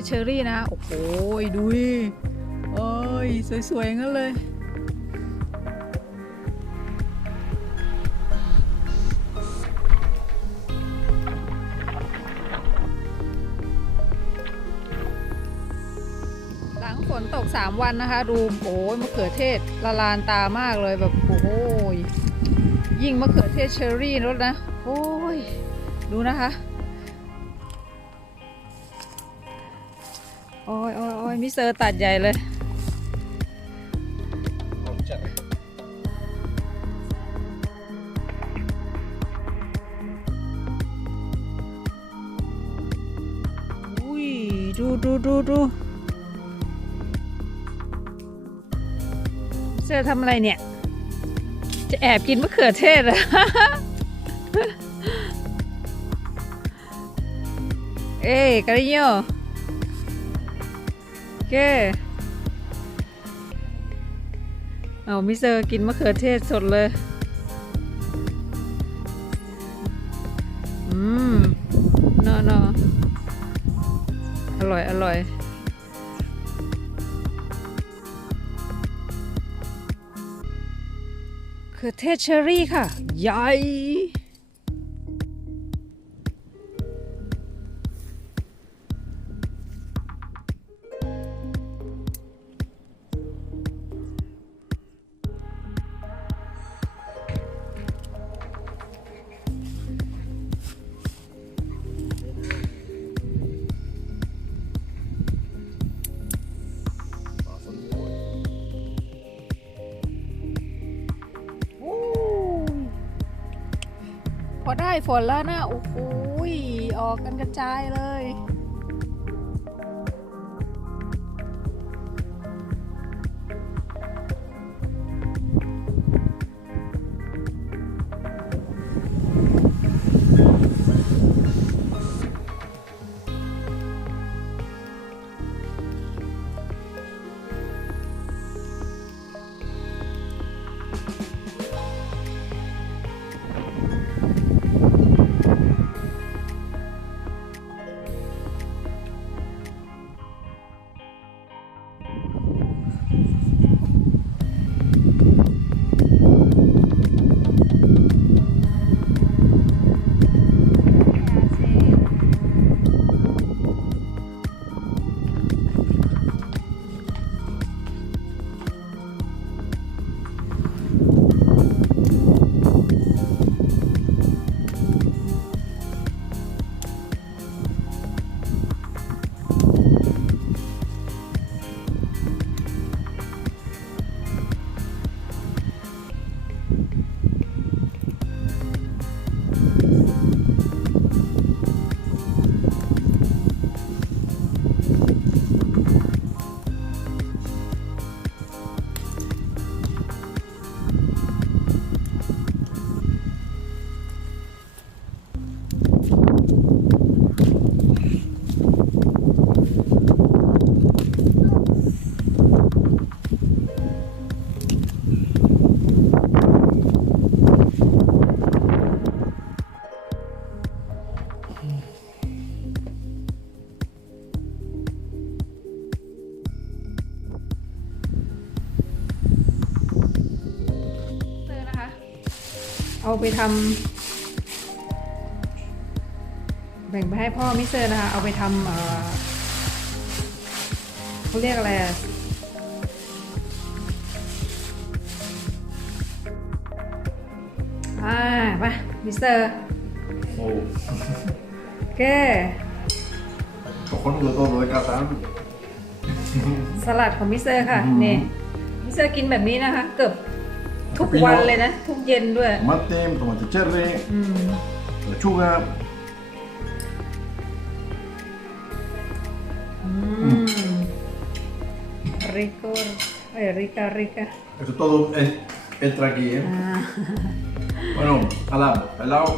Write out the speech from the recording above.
ศเชอร์รี่นะโอ้โหดูดิโอ้ยสวยๆงั้นเลยหลังฝนตก3 วันนะคะดูโอ้ยมะเขือเทศละลานตามากเลยแบบโอ้โหยิ่งมะเขือเทศเชอร์รี่แล้วนะโอ้ยดูนะคะโอ้ยมิสเตอร์ตัดใหญ่เลยอุ้ยดูมิสเตอร์ทำอะไรเนี่ยจะแอบกินมะเขือเทศอะ เอ้cariño ¿qué เอามิสเตอร์กินมะเขือเทศสดเลยนออร่อยมะเขือเทศเชอรี่ค่ะใหญ่พอได้ฝนแล้วนะโอ้โหออกกันกระจายเลยเอาไปทำแบ่งไปให้พ่อมิสเตอร์นะคะเอาไปทำเขาเรียกอะไรไปมิสเตอร์แกสลัดของมิสเตอร์ค่ะนี่มิสเตอร์กินแบบนี้นะคะเกือบทุกวันเลยนะทุกเย็นด้วยtomate cherry lechuga rico rica eso todo entra aquí bueno pelado